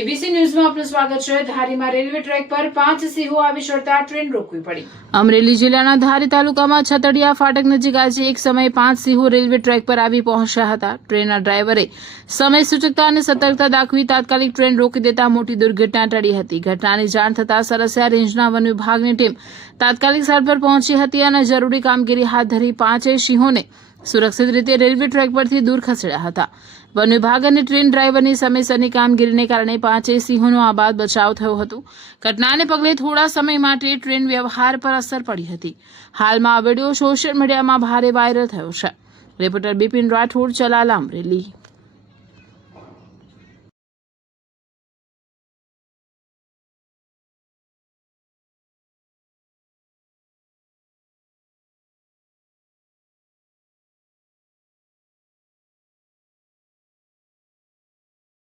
ABC ન્યૂઝમાં આપનું સ્વાગત છે। ધારીમાં રેલવે ટ્રેક પર 5 સિંહો આવી ચડતા ટ્રેન રોકવી પડી। અમરેલી જિલ્લાના ધારી તાલુકામાં છતડિયા ફાટક નજીક આજે એક સમયે 5 સિંહો રેલવે ટ્રેક પર આવી પહોંચ્યા હતા। ટ્રેનના ડ્રાઈવરે સમય સૂચકતા અને સતર્કતા દાખવી તાત્કાલિક ટ્રેન રોકી દેતા મોટી દુર્ઘટના ટળી હતી। ઘટનાની જાણ થતાં સરસિયા રેન્જના વન વિભાગની ટીમ તાત્કાલિક સ્થળ પર પહોંચી હતી અને જરૂરી કામગીરી હાથ ધરી 5 સિંહોને સુરક્ષિત રીતે રેલવે ટ્રેક પરથી દૂર ખસેડ્યા હતા। વન વિભાગ અને ટ્રેન ડ્રાઈવરની સમયસરની કામગીરીને કારણે 5 સિંહોનો આબાદ બચાવ થયો હતો। ઘટનાને પગલે થોડા સમય માટે ટ્રેન વ્યવહાર પર અસર પડી હતી। હાલમાં આ વિડીયો સોશિયલ મીડિયામાં ભારે વાયરલ થયો છે। રિપોર્ટર બિપિન રાઠોડ, ચલાલા, અમરેલી।